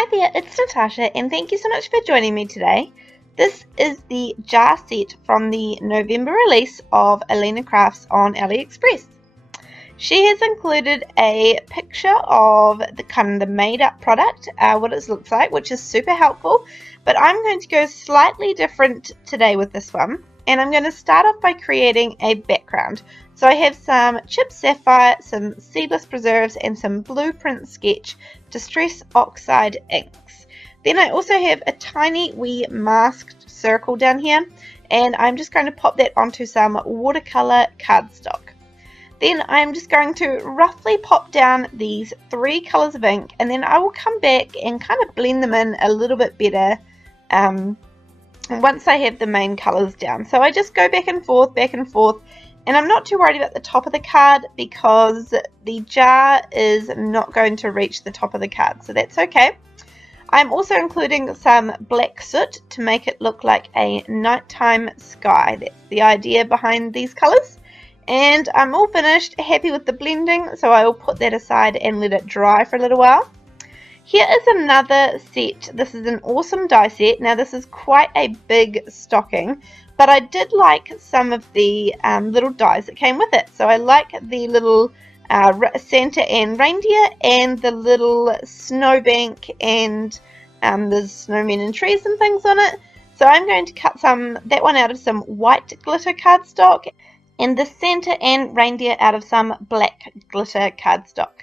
Hi there, it's Natasha and thank you so much for joining me today. This is the jar set from the November release of Alina Crafts on AliExpress. She has included a picture of the made up product, what it looks like, which is super helpful, but I'm going to go slightly different today with this one, and I'm going to start off by creating a background. So I have some chipped sapphire, some seedless preserves, and some Blueprint Sketch Distress Oxide inks. Then I also have a tiny wee masked circle down here, and I'm just going to pop that onto some watercolor cardstock. Then I'm just going to roughly pop down these 3 colors of ink, and then I will come back and kind of blend them in a little bit better once I have the main colors down. So I just go back and forth, and I'm not too worried about the top of the card because the jar is not going to reach the top of the card, so that's okay. I'm also including some black soot to make it look like a nighttime sky. That's the idea behind these colors. And I'm all finished, happy with the blending, so I will put that aside and let it dry for a little while. Here is another set. This is an awesome die set. Now this is quite a big stocking, but I did like some of the little dies that came with it. So I like the little Santa and reindeer and the little snowbank, and there's snowmen and trees and things on it. So I'm going to cut that one out of some white glitter cardstock, and the Santa and reindeer out of some black glitter cardstock.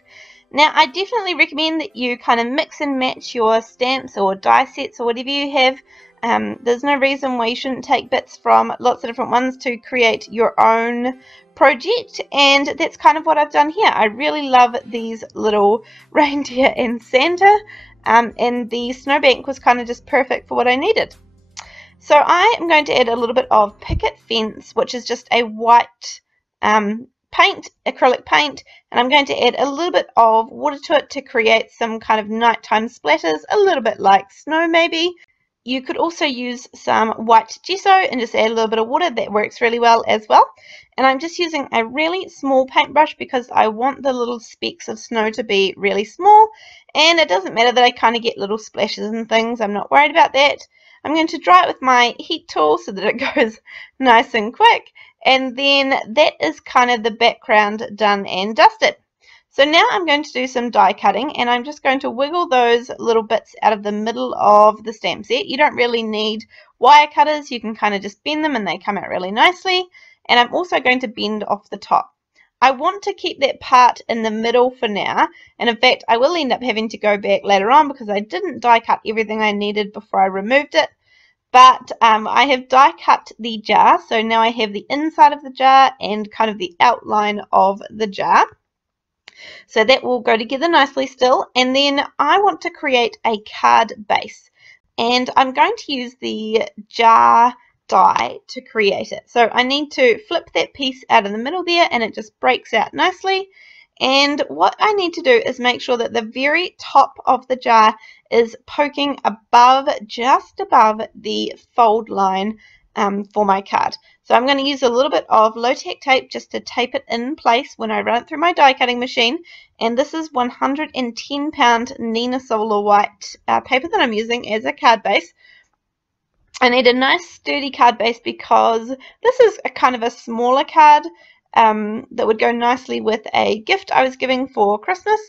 Now I definitely recommend that you kind of mix and match your stamps or die sets or whatever you have. There's no reason why you shouldn't take bits from lots of different ones to create your own project, and that's kind of what I've done here. I really love these little reindeer and Santa, and the snowbank was kind of just perfect for what I needed. So I am going to add a little bit of Picket Fence, which is just a white acrylic paint, and I'm going to add a little bit of water to it to create some kind of nighttime splatters, a little bit like snow maybe. You could also use some white gesso and just add a little bit of water. That works really well as well. And I'm just using a really small paintbrush because I want the little specks of snow to be really small, and it doesn't matter that I kind of get little splashes and things. I'm not worried about that. I'm going to dry it with my heat tool so that it goes nice and quick, and then that is kind of the background done and dusted. So now I'm going to do some die cutting, and I'm just going to wiggle those little bits out of the middle of the stamp set. You don't really need wire cutters, you can kind of just bend them and they come out really nicely. And I'm also going to bend off the top. I want to keep that part in the middle for now, and in fact I will end up having to go back later on because I didn't die cut everything I needed before I removed it. But I have die cut the jar, so now I have the inside of the jar and kind of the outline of the jar. So that will go together nicely still. And then I want to create a card base, and I'm going to use the jar die to create it. So I need to flip that piece out of the middle there, and it just breaks out nicely. And what I need to do is make sure that the very top of the jar is poking above, just above the fold line for my card. So I'm going to use a little bit of low-tack tape just to tape it in place when I run it through my die cutting machine. And this is 110 pound Neenah Solar White paper that I'm using as a card base. I need a nice sturdy card base because this is a kind of a smaller card that would go nicely with a gift I was giving for Christmas.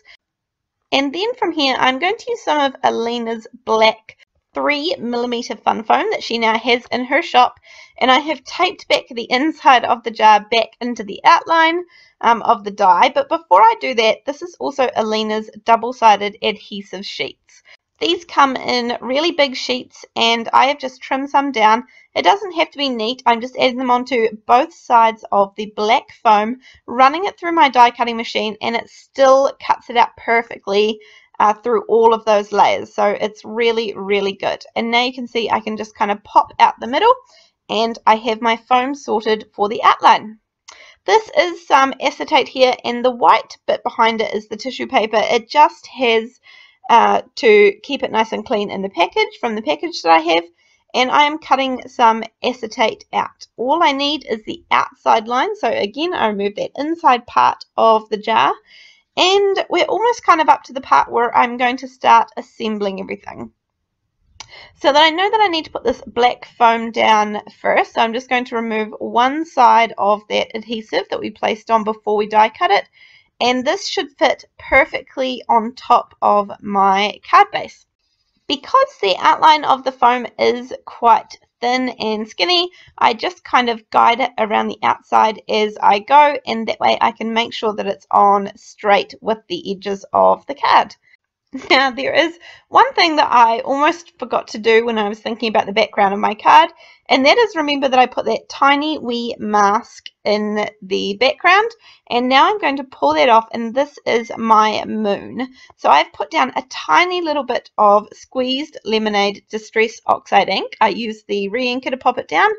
And then from here I'm going to use some of Alina's black 3mm fun foam that she now has in her shop, and I have taped back the inside of the jar back into the outline of the die. But before I do that, this is also Alina's double-sided adhesive sheets. These come in really big sheets, and I have just trimmed some down. It doesn't have to be neat, I'm just adding them onto both sides of the black foam, running it through my die cutting machine, and it still cuts it out perfectly through all of those layers. So it's really, really good. And now you can see I can just kind of pop out the middle, and I have my foam sorted for the outline. This is some acetate here, and the white bit behind it is the tissue paper. It just has to keep it nice and clean in the package, from the package that I have, and I am cutting some acetate out. All I need is the outside line, so again I remove that inside part of the jar, And we're almost kind of up to the part where I'm going to start assembling everything. So that I know that I need to put this black foam down first, so I'm just going to remove one side of that adhesive that we placed on before we die cut it, and this should fit perfectly on top of my card base. Because the outline of the foam is quite thin and skinny, I just kind of guide it around the outside as I go, and that way I can make sure that it's on straight with the edges of the card. Now, there is one thing that I almost forgot to do when I was thinking about the background of my card, and that is remember that I put that tiny wee mask in the background, and now I'm going to pull that off, and this is my moon. So I've put down a tiny little bit of squeezed lemonade Distress Oxide ink. I use the re-inker to pop it down,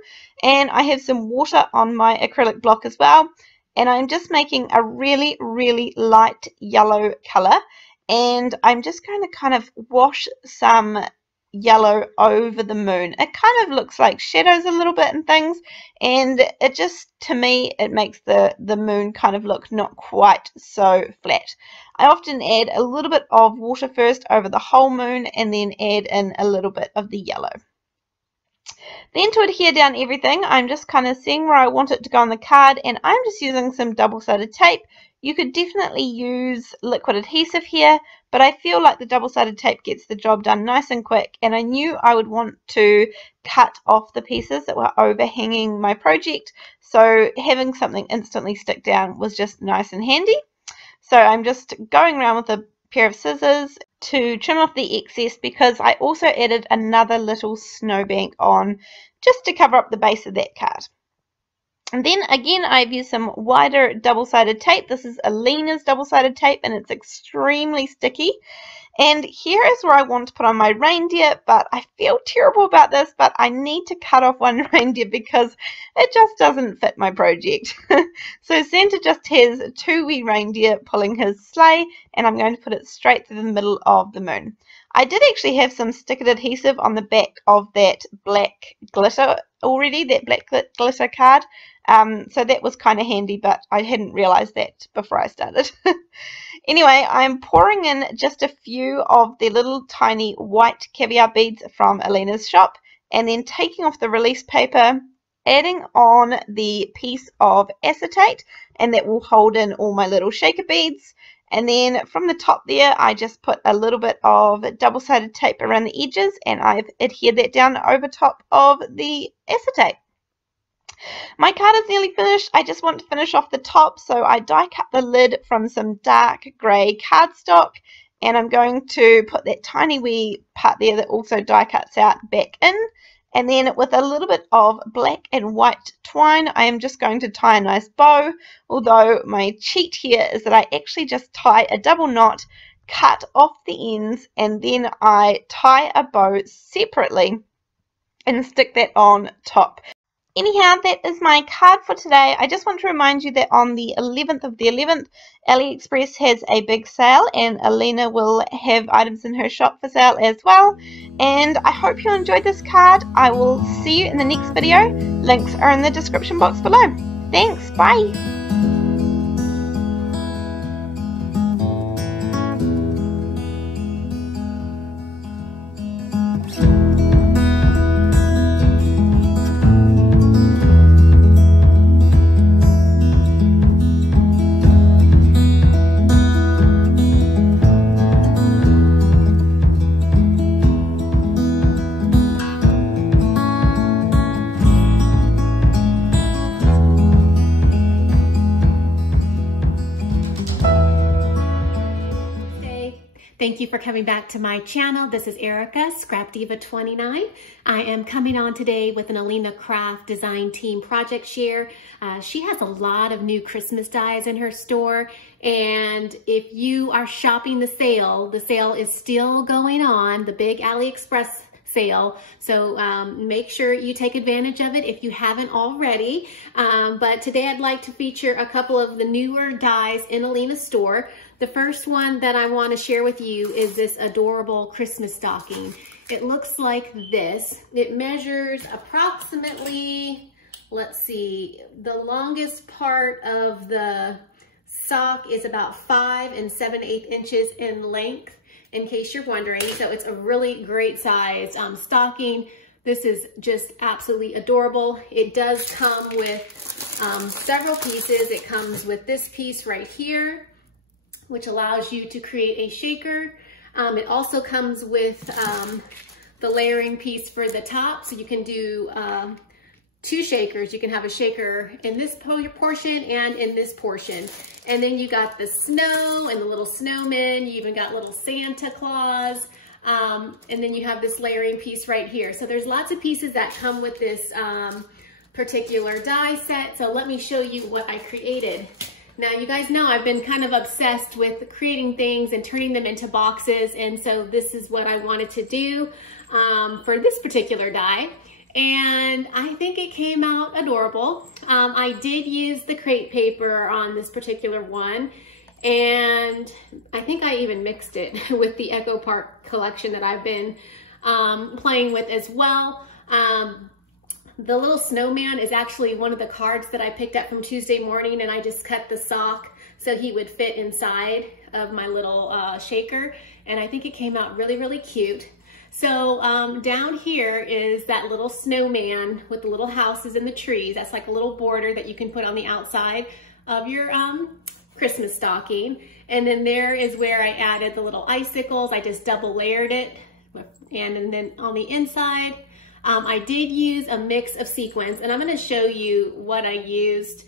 and I have some water on my acrylic block as well, and I'm just making a really, really light yellow color. And I'm just going to kind of wash some yellow over the moon. It kind of looks like shadows a little bit and things, and it just, to me, it makes the moon kind of look not quite so flat. I often add a little bit of water first over the whole moon and then add in a little bit of the yellow. Then to adhere down everything, I'm just kind of seeing where I want it to go on the card, and I'm just using some double-sided tape. You could definitely use liquid adhesive here, but I feel like the double-sided tape gets the job done nice and quick, and I knew I would want to cut off the pieces that were overhanging my project, so having something instantly stick down was just nice and handy. So I'm just going around with a pair of scissors to trim off the excess, because I also added another little snowbank on just to cover up the base of that card. And then again, I've used some wider double-sided tape. This is Aleena's double-sided tape, and it's extremely sticky. And here is where I want to put on my reindeer, but I feel terrible about this, but I need to cut off one reindeer because it just doesn't fit my project. So Santa just has two wee reindeer pulling his sleigh, and I'm going to put it straight through the middle of the moon. I did actually have some stickered adhesive on the back of that black glitter already, that black glitter card. So that was kind of handy, but I hadn't realized that before I started. Anyway, I'm pouring in just a few of the little tiny white caviar beads from Aleena's shop, and then taking off the release paper, adding on the piece of acetate, and that will hold in all my little shaker beads. And then from the top there, I just put a little bit of double-sided tape around the edges, and I've adhered that down over top of the acetate. My card is nearly finished. I just want to finish off the top, so I die cut the lid from some dark grey cardstock, and I'm going to put that tiny wee part there that also die cuts out back in, and then with a little bit of black and white twine, I am just going to tie a nice bow, although my cheat here is that I actually just tie a double knot, cut off the ends, and then I tie a bow separately and stick that on top. Anyhow, that is my card for today. I just want to remind you that on the 11th of the 11th, AliExpress has a big sale, and Aleena will have items in her shop for sale as well. And I hope you enjoyed this card. I will see you in the next video. Links are in the description box below. Thanks, bye! Thank you for coming back to my channel. This is Erica, Scrap Diva 29. I am coming on today with an Aleena Craft Design Team project share. She has a lot of new Christmas dies in her store, and if you are shopping the sale is still going on, the big AliExpress sale. So make sure you take advantage of it if you haven't already. But today I'd like to feature a couple of the newer dies in Aleena's store. The first one that I want to share with you is this adorable Christmas stocking. It looks like this. It measures approximately, let's see, the longest part of the sock is about 5 7/8 inches in length, in case you're wondering. So it's a really great size stocking. This is just absolutely adorable. It does come with several pieces. It comes with this piece right here, which allows you to create a shaker. It also comes with the layering piece for the top, so you can do 2 shakers. You can have a shaker in this portion and in this portion. And then you got the snow and the little snowmen. You even got little Santa Claus. And then you have this layering piece right here. So there's lots of pieces that come with this particular die set. So let me show you what I created. Now, you guys know I've been kind of obsessed with creating things and turning them into boxes. And so this is what I wanted to do for this particular die. And I think it came out adorable. I did use the crepe paper on this particular one. And I think I even mixed it with the Echo Park collection that I've been playing with as well. The little snowman is actually one of the cards that I picked up from Tuesday morning, and I just cut the sock so he would fit inside of my little shaker. And I think it came out really, really cute. So down here is that little snowman with the little houses and the trees. That's like a little border that you can put on the outside of your Christmas stocking. And then there is where I added the little icicles. I just double layered it. And then on the inside, I did use a mix of sequins, and I'm going to show you what I used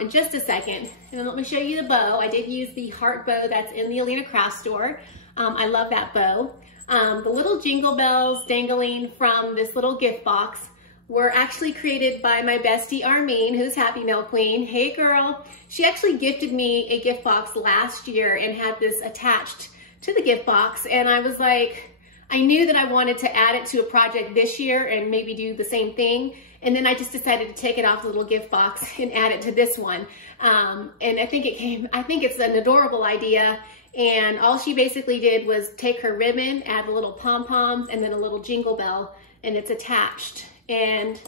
in just a second. And then let me show you the bow. I did use the heart bow that's in the Alina Craft Store. I love that bow. The little jingle bells dangling from this little gift box were actually created by my bestie Armene, who's Happy Mail Queen. Hey girl. She actually gifted me a gift box last year and had this attached to the gift box, and I was like, I knew that I wanted to add it to a project this year and maybe do the same thing. And then I just decided to take it off the little gift box and add it to this one. And I think it's an adorable idea. And all she basically did was take her ribbon, add the little pom-poms, and then a little jingle bell, and it's attached. And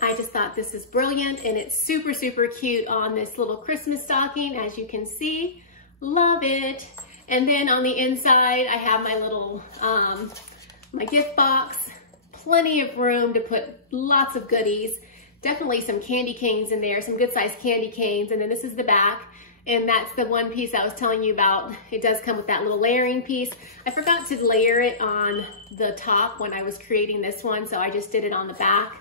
I just thought this is brilliant, and it's super, super cute on this little Christmas stocking, as you can see. Love it. And then on the inside, I have my little, my gift box, plenty of room to put lots of goodies, definitely some candy canes in there, some good sized candy canes. And then this is the back, and that's the one piece I was telling you about. It does come with that little layering piece. I forgot to layer it on the top when I was creating this one, so I just did it on the back,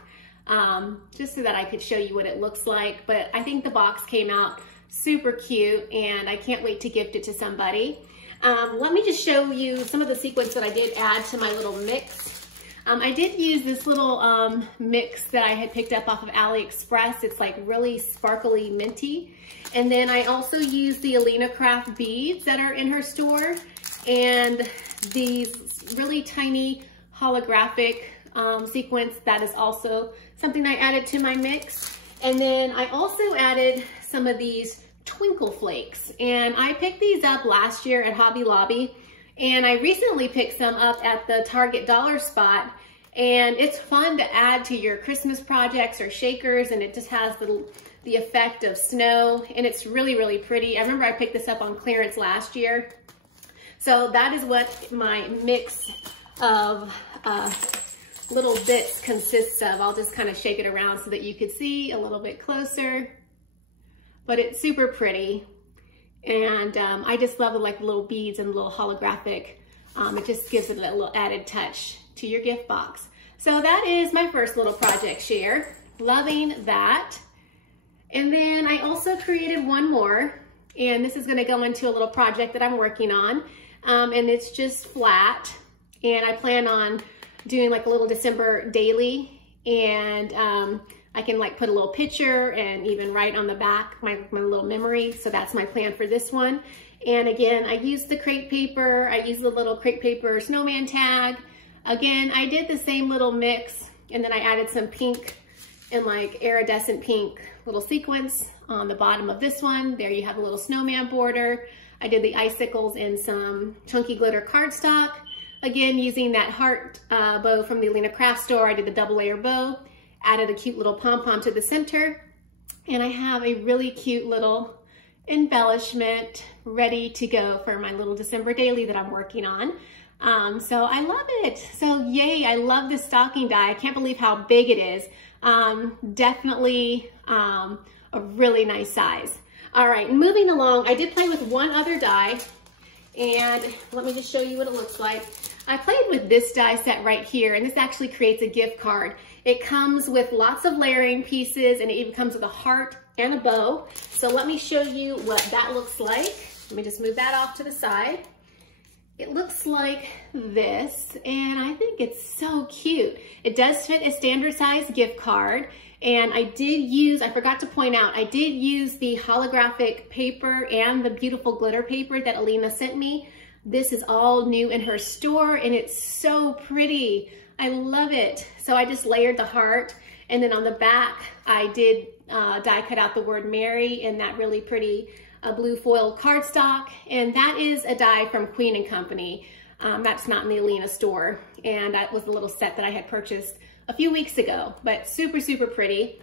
just so that I could show you what it looks like. But I think the box came out super cute, and I can't wait to gift it to somebody. Let me just show you some of the sequins that I did add to my little mix. I did use this little mix that I had picked up off of AliExpress. It's like really sparkly minty. And then I also used the Alina Craft beads that are in her store, and these really tiny holographic sequins. That is also something I added to my mix. And then I also added some of these Twinkle Flakes, and I picked these up last year at Hobby Lobby, and I recently picked some up at the Target Dollar Spot, and it's fun to add to your Christmas projects or shakers, and it just has the effect of snow, and it's really, really pretty. I remember I picked this up on clearance last year. So that is what my mix of little bits consists of. I'll just kind of shake it around so that you could see a little bit closer. But it's super pretty, and I just love the little beads and little holographic. It just gives it a little added touch to your gift box. So that is my first little project share. Loving that. And then I also created one more, and this is going to go into a little project that I'm working on, and it's just flat, and I plan on doing like a little December daily, and I can like put a little picture and even write on the back my little memory. So that's my plan for this one. And again, I used the crepe paper. I used the little crepe paper snowman tag. Again, I did the same little mix, and then I added some pink and like iridescent pink little sequins on the bottom of this one. There you have a little snowman border. I did the icicles in some chunky glitter cardstock. Again, using that heart bow from the Alina Craft Store. I did the double layer bow. Added a cute little pom-pom to the center, and I have a really cute little embellishment ready to go for my little December daily that I'm working on. So I love it. So yay, I love this stocking die. I can't believe how big it is. Definitely a really nice size. All right, moving along, I did play with one other die, and let me just show you what it looks like. I played with this die set right here, and this actually creates a gift card. It comes with lots of layering pieces, and it even comes with a heart and a bow. So let me show you what that looks like. Let me just move that off to the side. It looks like this, and I think it's so cute. It does fit a standard size gift card, and I forgot to point out, I did use the holographic paper and the beautiful glitter paper that Alina sent me. This is all new in her store, and it's so pretty. I love it. So I just layered the heart, and then on the back, I did die cut out the word Mary in that really pretty blue foil cardstock, and that is a die from Queen & Company. That's not in the Alina store, and that was the little set that I had purchased a few weeks ago, but super, super pretty.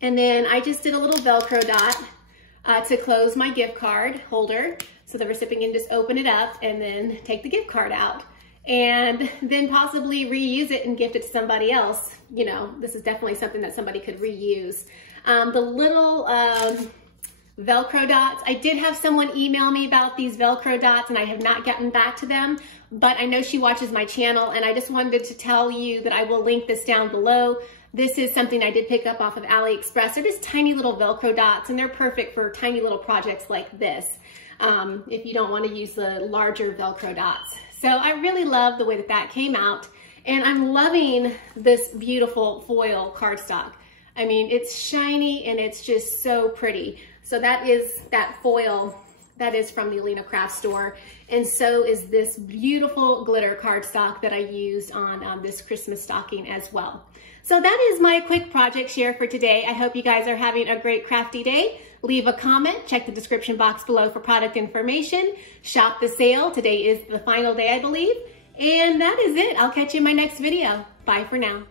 And then I just did a little Velcro dot to close my gift card holder, so the recipient can just open it up and then take the gift card out, and then possibly reuse it and gift it to somebody else. You know, this is definitely something that somebody could reuse. The little Velcro dots, I did have someone email me about these Velcro dots, and I have not gotten back to them, but I know she watches my channel, and I just wanted to tell you that I will link this down below. This is something I did pick up off of AliExpress. They're just tiny little Velcro dots, and they're perfect for tiny little projects like this, if you don't want to use the larger Velcro dots. So I really love the way that that came out, and I'm loving this beautiful foil cardstock. I mean, it's shiny and it's just so pretty. So that is that foil that is from the Alina Craft store. And so is this beautiful glitter cardstock that I used on this Christmas stocking as well. So that is my quick project share for today. I hope you guys are having a great crafty day. Leave a comment, check the description box below for product information. Shop the sale. Today is the final day, I believe. And that is it. I'll catch you in my next video. Bye for now.